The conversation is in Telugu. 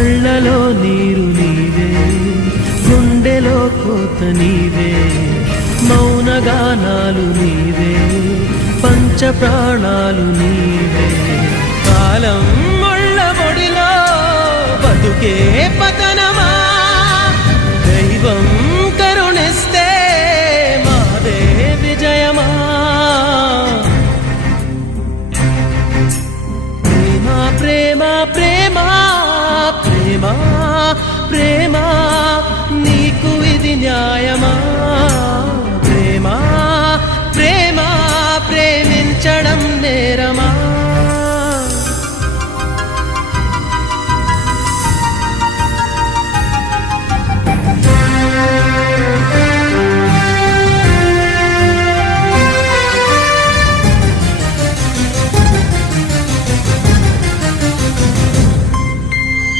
కళ్ళలో నీరు నీవే, గుండెలో కోత నీవే, మౌనగానాలు నీవే, పంచ ప్రాణాలు నీవే. కాలం ముళ్ళ ఒడిలో బతుకే పద